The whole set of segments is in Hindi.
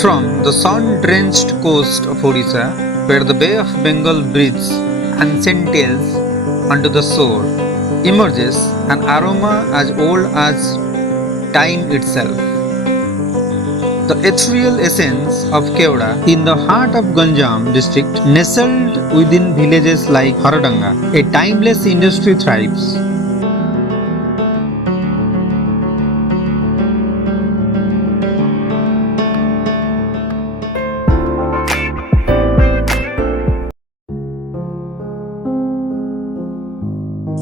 From the sun-drenched coast of Odisha, where the Bay of Bengal breathes ancient tales onto the shore, emerges an aroma as old as time itself. The ethereal essence of Kevda in the heart of Ganjam district, nestled within villages like Haradanga, a timeless industry thrives.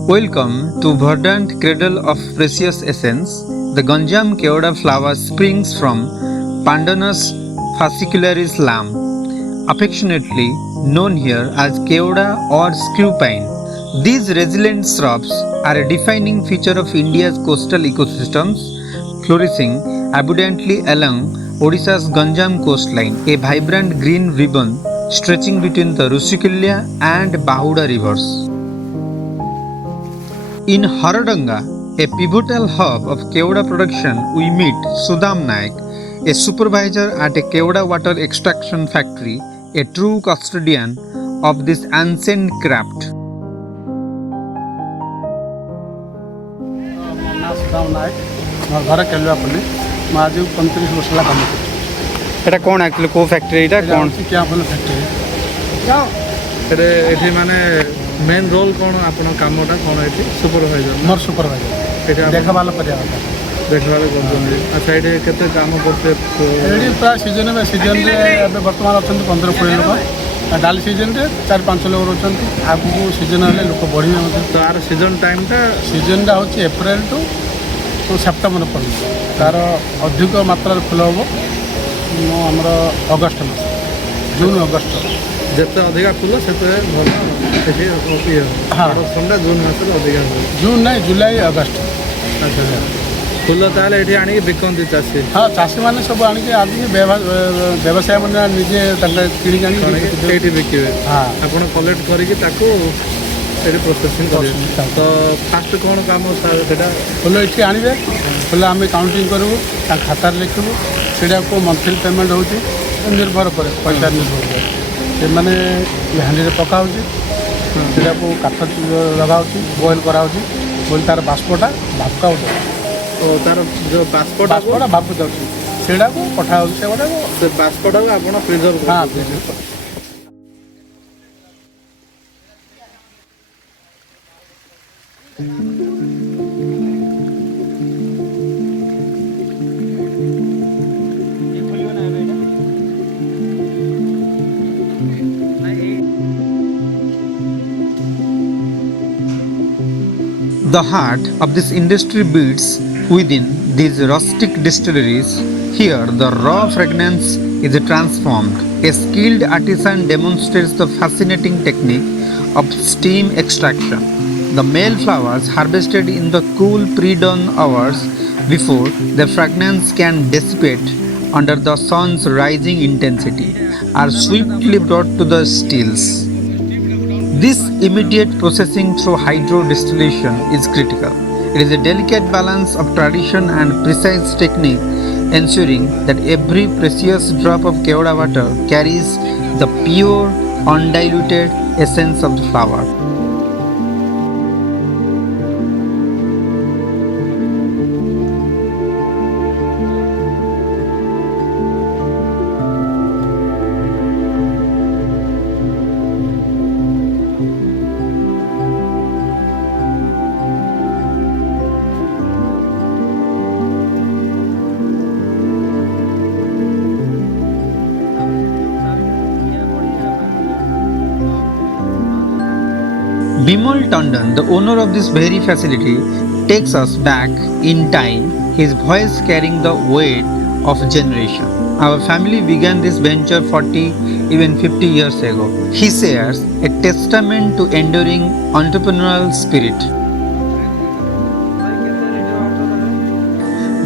Welcome to verdant cradle of precious essence. The Ganjam Kevda flower springs from Pandanus fascicularis lam, affectionately known here as Kevda or screw pine. These resilient shrubs are a defining feature of India's coastal ecosystems, flourishing abundantly along Odisha's Ganjam coastline, a vibrant green ribbon stretching between the Rushikilya and Bahuda rivers. In Haradanga, a pivotal hub of Kevda production, we meet Sudam Naik, a supervisor at a Kevda water extraction factory, a true custodian of this ancient craft. Sudam नायक मोर घर केलुआपल्ली मैं आज 35 वर्ष है काम कर এটা কোন অ্যাকচুয়ালি কো ফ্যাক্টরি এটা কোন क्या बोल फैक्ट्री এতে এটি মানে মেন রোল কোন আপনার কামটা কোন এটি সুপারভাইজার मोर सुपरवाइजर এটা देखा वाला परिया দেখভাল করছেন আচ্ছা এটি কেতে কাম করতে एडी प्राय सीजन में सीजन रे अबे वर्तमान अछन 15 20 लोक डाली सीजन रे 4 5 लोक रहछन आगु सीजन हले लोक बढ़ी में তার সিজন টাইমটা सीजन टा होची अप्रैल टू सेप्टेम्बर पर्यंत तार अधिक मात्रा फुल हम आमर अगस्ट मास जून अगस्ट যেতে অধিকা ফুল সেতে ভালো এটি ইয়ে হ্যাঁ। ঠান্ডা জুন মাসে অধিকা হয় जून नहीं जुलाई अगस्ट আচ্ছা ফুল তাহলে এটি আনিকি বিকନ୍ତି চাষী हाँ चाषी मैंने सब आनिक आज व्यवसाय मैंने निजे किणी এইটি বিকিবে हाँ ଆପଣ କଲେକ୍ଟ କରିକି ତାକୁ ଏଠି ପ୍ରୋସେସିଂ କରିବେ ତ ଫାଷ୍ଟ କ'ଣ କାମ ସେଟା फुल ये आणवे फुल आम काउंटिंग करूँ खातार लिखू सीटा को मंथली पेमेंट हो निर्भर करे पैसा निर्भर करे से मैंने हांडी पका सीटा को काठ लगा बॉयल कराऊँ बोल तार बाष्पटा भापका ତ ତାର ଯେଉଁ ବାଷ୍ପଟା बाष्पटा भाप जाऊँ सीटा को पठा ସେ ବାଷ୍ପଟାକୁ ଆପଣ ପ୍ରିଜର୍ଭ हाँ The heart of this industry beats within these rustic distilleries. Here, the raw fragrance is transformed. A skilled artisan demonstrates the fascinating technique of steam extraction. The male flowers, harvested in the cool pre-dawn hours before the fragrance can dissipate under the sun's rising intensity, are swiftly brought to the stills. This immediate processing through hydro distillation is critical. It is a delicate balance of tradition and precise technique, ensuring that every precious drop of Kevda water carries the pure, undiluted essence of the flower. Bimal Tandon, the owner of this very facility, takes us back in time, his voice carrying the weight of generation. Our family began this venture 40, even 50 years ago. He shares a testament to enduring entrepreneurial spirit.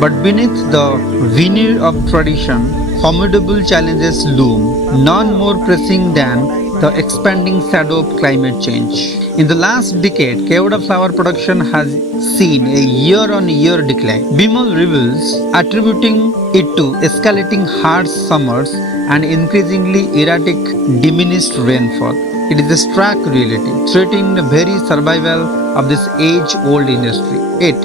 But beneath the veneer of tradition, formidable challenges loom, none more pressing than the expanding shadow of climate change. In the last decade, Keoda flower production has seen a year-on-year decline. Bimal reveals, attributing it to escalating harsh summers and increasingly erratic, diminished rainfall. It is a stark reality, threatening the very survival of this age-old industry. Yet,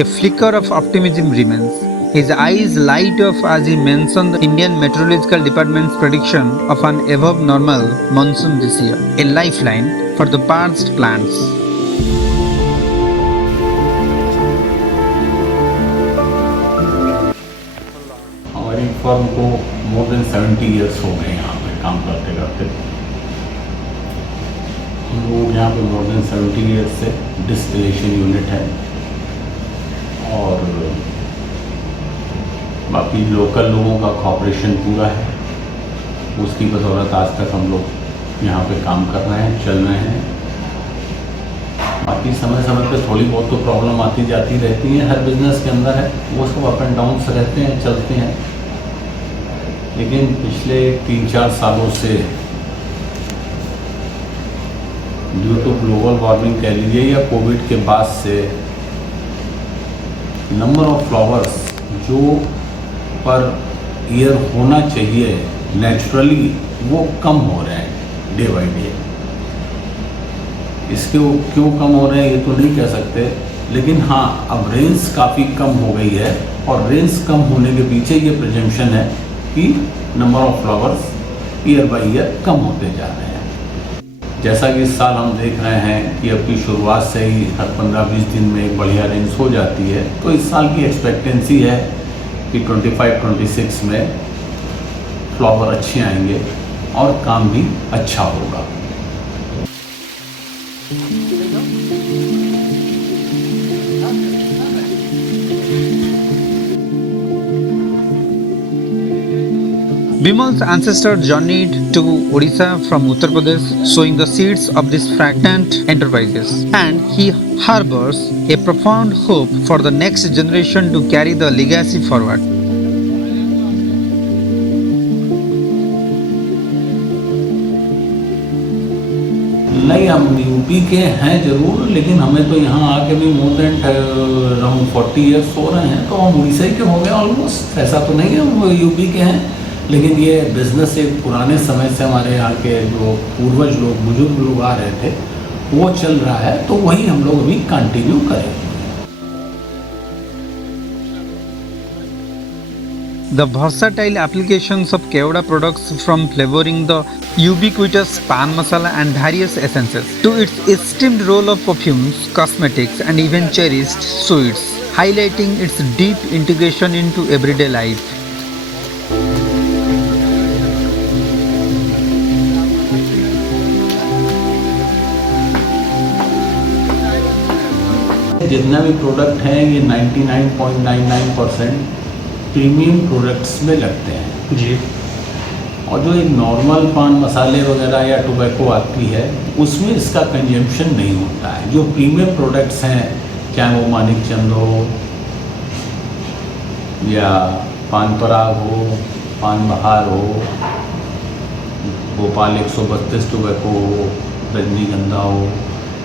a flicker of optimism remains. His eyes light up as he mentioned the Indian Meteorological Department's prediction of an above normal monsoon this year, a lifeline for the parched plants. हमारी फर्म को मोर देन 70 ईयर्स हो गए यहाँ पे काम करते करते। हम लोग यहाँ पे मोर देन 70 ईयर्स से डिस्टिलेशन यूनिट है और बाकी लोकल लोगों का कॉपरेशन पूरा है। उसकी बदौलत आज तक हम लोग यहाँ पे काम कर रहे हैं, चल रहे हैं। बाकी समय समय पे थोड़ी बहुत तो प्रॉब्लम आती जाती रहती है, हर बिजनेस के अंदर है, वो सब अप एंड डाउन्स रहते हैं, चलते हैं। लेकिन पिछले 3-4 सालों से ड्यू टू ग्लोबल वार्मिंग कह लीजिए या कोविड के बाद से नंबर ऑफ फ्लावर्स जो पर ईयर होना चाहिए नेचुरली वो कम हो रहे हैं डे बाई डे। इसके वो क्यों कम हो रहे हैं ये तो नहीं कह सकते, लेकिन हाँ अब रेंज काफ़ी कम हो गई है और रेंज कम होने के पीछे ये प्रिजम्पशन है कि number of flowers year by year कम होते जा रहे हैं। जैसा कि इस साल हम देख रहे हैं कि अब की शुरुआत से ही हर 15-20 दिन में एक बढ़िया रेंज हो जाती है, तो इस साल की एक्सपेक्टेंसी है कि 25-26 में फ्लावर अच्छे आएंगे और काम भी अच्छा होगा। Bimal's ancestors journeyed to Odisha from Uttar Pradesh, sowing the seeds of these fragrant enterprises, and he harbors a profound hope for the next generation to carry the legacy forward. नहीं, हम यूपी के हैं ज़रूर, लेकिन हमें तो यहाँ आके भी मोर देन अराउंड 40 ईयर्स हो रहे हैं, तो हम उड़ीसा ही के हो गए ऑलमोस्ट। ऐसा तो नहीं है हम यूपी के हैं, लेकिन ये बिज़नेस एक पुराने समय से हमारे यहाँ के जो पूर्वज लोग, बुजुर्ग लोग आ रहे थे, वो चल रहा है, तो वही हम लोग अभी कंटिन्यू करेंगे। The versatile applications of Keoda products, from flavoring the ubiquitous pan masala and various essences to its esteemed role of perfumes, cosmetics, and even cherished sweets, highlighting its deep integration into everyday life. जितना भी प्रोडक्ट हैं ये 99.99% प्रीमियम प्रोडक्ट्स में लगते हैं जी। और जो एक नॉर्मल पान मसाले वगैरह या टोबैको आती है उसमें इसका कंजम्पशन नहीं होता है। जो प्रीमियम प्रोडक्ट्स हैं, चाहे वो मानिक चंद हो या पान पराग हो, पान बहार हो, भोपाल 132 टोबैको हो, रजनीगंधा हो,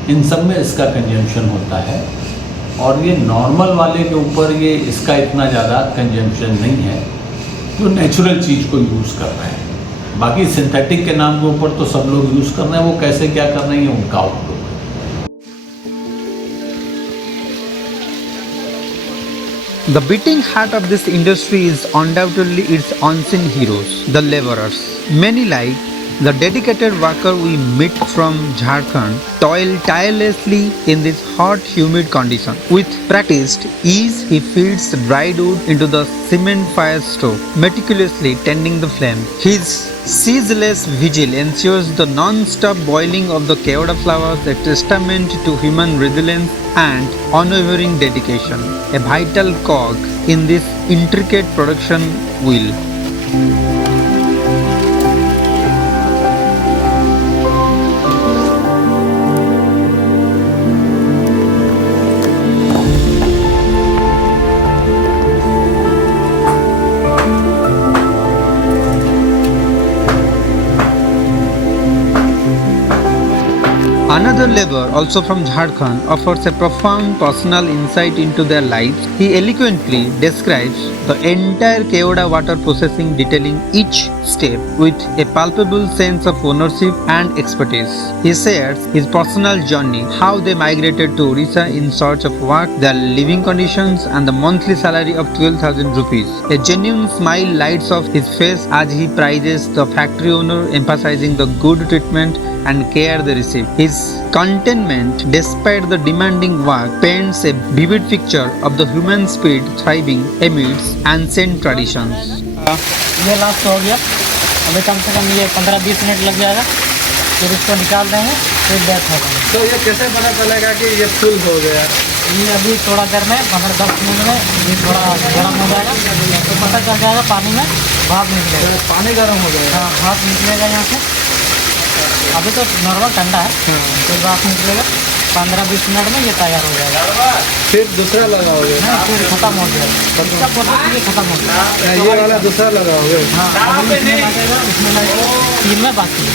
इन सब में इसका कंजम्पशन होता है। और ये नॉर्मल वाले के ऊपर ये इसका इतना ज़्यादा कंजम्पशन नहीं है, जो नेचुरल चीज़ को यूज़ कर रहे हैं। बाकी सिंथेटिक के नाम के ऊपर तो सब लोग यूज़ कर रहे हैं, वो कैसे क्या कर रहे हैं ये उनका आउटलुक है। The beating heart of this industry is undoubtedly its unseen heroes, the laborers. Many, like the dedicated worker we meet from Jharkhand, toil tirelessly in this hot, humid condition. With practiced ease, he feeds dried wood into the cement fire stove, meticulously tending the flame. His ceaseless vigil ensures the non-stop boiling of the Keoda flowers, a testament to human resilience and unwavering dedication, a vital cog in this intricate production wheel. Another labor, also from Jharkhand, offers a profound personal insight into their lives. He eloquently describes the entire Keoda water processing, detailing each step with a palpable sense of ownership and expertise. He shares his personal journey, how they migrated to Orissa in search of work, their living conditions, and the monthly salary of 12,000 rupees. A genuine smile lights up his face as he praises the factory owner, emphasizing the good treatment and care they receive. His contentment, despite the demanding work, paints a vivid picture of the human spirit thriving amidst ancient traditions. ये लास्ट हो गया। अभी कम से कम ये 15-20 मिनट लग जाएगा, फिर इसको निकाल देंगे, फिर बैठ होगा। तो ये कैसे पता चलेगा कि ये फुल हो गया? ये अभी थोड़ा देर में 15-10 मिनट में ये थोड़ा गर्म हो जाएगा, तो पता चल जाएगा पानी में भाप निकलेगा। पानी गर्म हो जाएगा। हाँ, भाप निकलेगा यहाँ से। अभी तो नॉर्मल ठंडा है, फिर भाप निकलेगा। 15-20 मिनट में ये तैयार हो जाएगा। फिर दूसरा लगाओगे? नहीं, फिर खत्म हो जाएगा, इसका प्रोसेस ये खत्म हो जाएगा। ये वाला दूसरा लगाओगे? हाँ, अभी इसमें लगेगा, इसमें लगेगा 3 में बाकी है।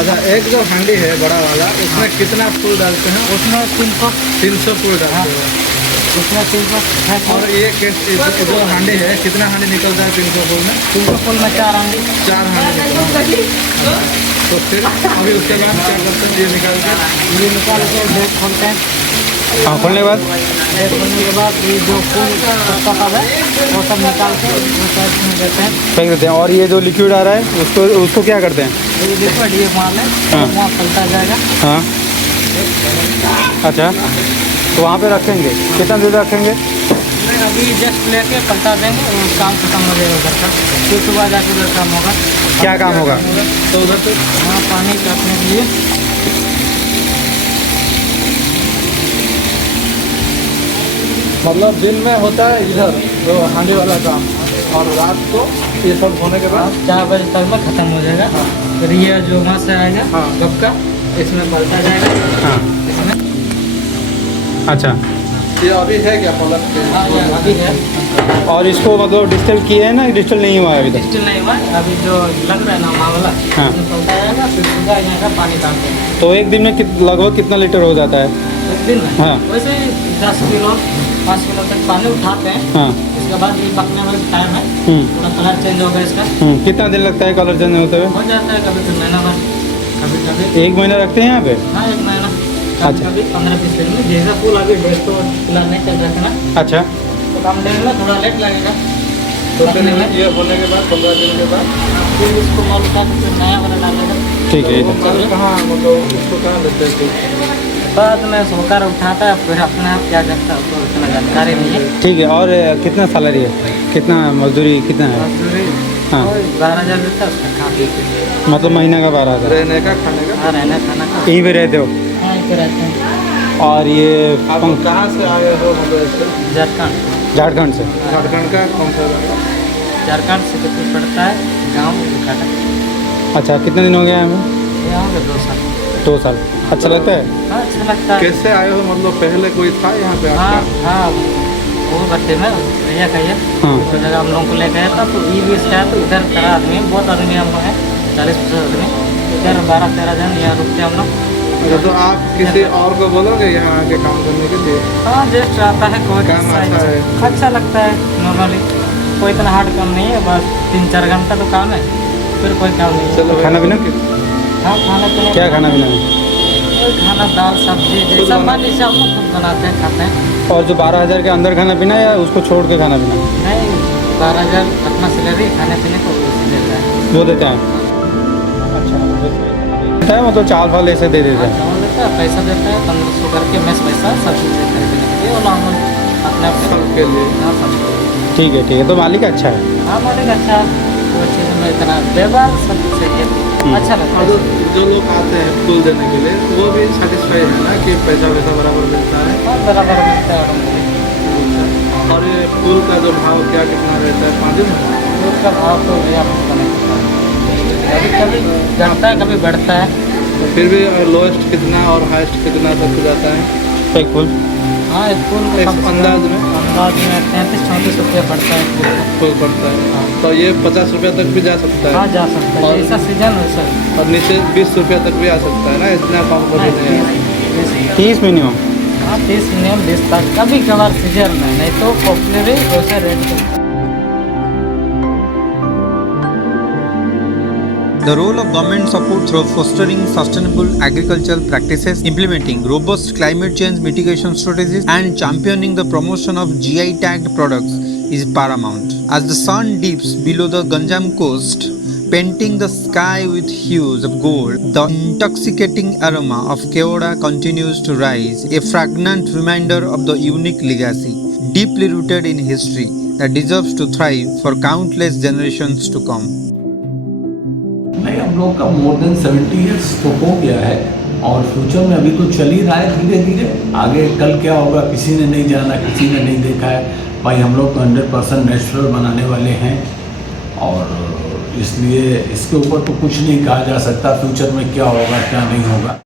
अच्छा, एक जो हांडी है बड़ा वाला, उसमें कितना फूल डालते हैं? उसमें 300 फूल डालते हैं। उसमें 300 है। और ये जो हांडी है, कितना हांडी निकलता है 300 फूल में? 300 फूल में 4 हांडी। 4 हांडी निकलता है। तो फिर अभी उसके बाद क्या करते हैं? ये निकाल के ये निकाल के बैग खोलते हैं। हाँ, खोलने के बाद बैग खोलने के बाद ये जो फूल उसका सब है वो सब निकाल के वो साइड में देते हैं, फेंक देते हैं। और ये जो लिक्विड आ रहा है उसको क्या करते हैं? ये लिक्विड ये मार लें, हाँ। वहाँ फैलता जाएगा। हाँ, अच्छा, तो वहाँ पे रखेंगे, कितना देर रखेंगे? अभी जस्ट लेके पलटा देंगे और काम खत्म हो जाएगा उधर का। फिर सुबह जाके उधर काम होगा। क्या काम होगा? तो उधर से वहाँ पानी काटने के लिए मतलब दिन में होता है इधर जो हांडी वाला काम, और रात को ये सब होने के बाद 4 बजे तक में ख़त्म हो जाएगा। फिर ये जो वहाँ से आएगा हाँ। कप का, इसमें पलटा जाएगा। हाँ, इसमें अच्छा। ये अभी है क्या पलट के? हाँ, ये अभी है। और इसको मतलब डिस्टल किए है ना? डिस्टल नहीं हुआ है अभी तक? स्टिल नहीं हुआ है। अभी जो लग रहा है ना मामला, हाँ। इसमें पलटा जाएगा, फिर सुबह यहाँ का पानी डाल देंगे। तो एक दिन में लगभग कितना लीटर हो जाता है? एक दिन में हाँ। वैसे 10 किलो 5 किलो तक पानी उठाते हैं। हाँ। इसके बाद ये पकने वाला टाइम है, पूरा कलर चेंज होगा इसका। कितना दिन लगता है कलर चेंज होते हुए? हो जाता है कभी तो महीना भर, कभी कभी 1 महीना रखते हैं यहाँ पे? हाँ 1 महीना, अच्छा। कभी 15-20 दिन में। जैसा फूल अभी ड्रेस तो फिलहाल नहीं चल रहा है ना, अच्छा, तो कम दिन में थोड़ा लेट लगेगा। तो फिर ये होने के बाद 15 दिन के बाद फिर इसको मॉल उठा के फिर नया वाला डालेगा। ठीक है। वो कल कहाँ मतलब उसको कहाँ देते हैं? बाद में सोकर उठाता है, फिर अपने आप क्या करता है उसको इतना जानकारी नहीं है। ठीक है। और कितना सैलरी है, कितना मजदूरी कितना है? मजदूरी हाँ। 12,000 देता है उसका खा पी के। मतलब महीना का 12,000? रहने का, खाने का? हाँ, रहना खाना का। यहीं पे रहते हो? हाँ, यहीं पे रहते हैं। और ये आप कहाँ से आए हो? मतलब ऐसे झारखंड। झारखंड से? झारखंड का कौन सा जगह? झारखंड से कितना पड़ता है गाँव घाटा। अच्छा, कितने दिन हो गए हमें? यहाँ पे 2 साल। 2 साल। अच्छा लगता है? हाँ, अच्छा लगता है। कैसे आए हो? मतलब पहले कोई था यहाँ पे हाँ आपका? हाँ, वो बच्चे में भैया कहिए हाँ। तो जगह हम लोगों को ले गया था, तो ई भी इसका है। तो इधर 13 आदमी, बहुत आदमी हम लोग हैं, 40-50 आदमी। इधर 12-13 जन यहाँ रुकते हम लोग। अच्छा, तो आप किसी और को बोलोगे यहाँ आके काम करने के लिए? हाँ, जस्ट आता है कोई काम अच्छा है? अच्छा लगता है नॉर्मली। कोई इतना हार्ड काम नहीं है, बस 3-4 घंटा तो काम है, फिर कोई काम नहीं है। चलो, खाना पीना? हाँ, खाना पीना क्या खाना पीना है? खाना दाल सब्जी जैसा मन इसे हम लोग खुद बनाते हैं, खाते हैं। और जो 12,000 के अंदर खाना पीना या उसको छोड़ के खाना पीना? नहीं, 12,000 अपना सैलरी खाने पीने को उसे देता है। वो देता है? अच्छा, देता है। मतलब चावल फाल ऐसे दे देता है? चावल देता है, पैसा देता है 1500 करके मेस पैसा, सब चीज़ खरीदने के लिए। और नॉर्मल अपने अपने सबके लिए? हाँ, सबके लिए। ठीक है, ठीक है। तो मालिक अच्छा है? हाँ, मालिक अच्छा, वो चीज़ में इतना व्यवहार सब कुछ सही है, अच्छा लगता और है। जो लोग आते हैं फूल देने के लिए, वो भी सेटिस्फाई है ना कि पैसा वैसा बराबर मिलता है? हाँ, बराबर मिलता है उनको। और ये फूल का जो भाव क्या कितना रहता है 5 दिन में? दूध का भाव तो भैया आपको नहीं पता, कभी कभी घटता है, कभी बढ़ता है। तो फिर भी लोएस्ट कितना और हाईएस्ट कितना तक जाता है एक फूल? हाँ, एक फूल एक अंदाज में? बाद में 33-34 रुपया पड़ता है। फुल पड़ता है। तो ये 50 रुपया तक भी जा सकता हाँ है जा सकता है, और- जैसा सीजन वैसा। और नीचे 20 रुपया तक भी आ सकता है ना, इतना कम कभी नहीं है। 30 मिनिमम। हाँ 30 मिनिमम 20 तक, कभी कभार सीजन में, नहीं तो पॉपुलर है वैसा रेट पे। The role of government support through fostering sustainable agricultural practices, implementing robust climate change mitigation strategies, and championing the promotion of GI tagged products is paramount. As the sun dips below the Ganjam coast, painting the sky with hues of gold, the intoxicating aroma of Keoda continues to rise, a fragrant reminder of the unique legacy, deeply rooted in history, that deserves to thrive for countless generations to come. नहीं, हम लोग का मोर देन 70 ईयर्स तो हो गया है और फ्यूचर में अभी तो चल ही रहा है धीरे धीरे। आगे कल क्या होगा किसी ने नहीं जाना, किसी ने नहीं देखा है। भाई हम लोग तो 100% नेचुरल बनाने वाले हैं और इसलिए इसके ऊपर तो कुछ नहीं कहा जा सकता फ्यूचर में क्या होगा क्या नहीं होगा।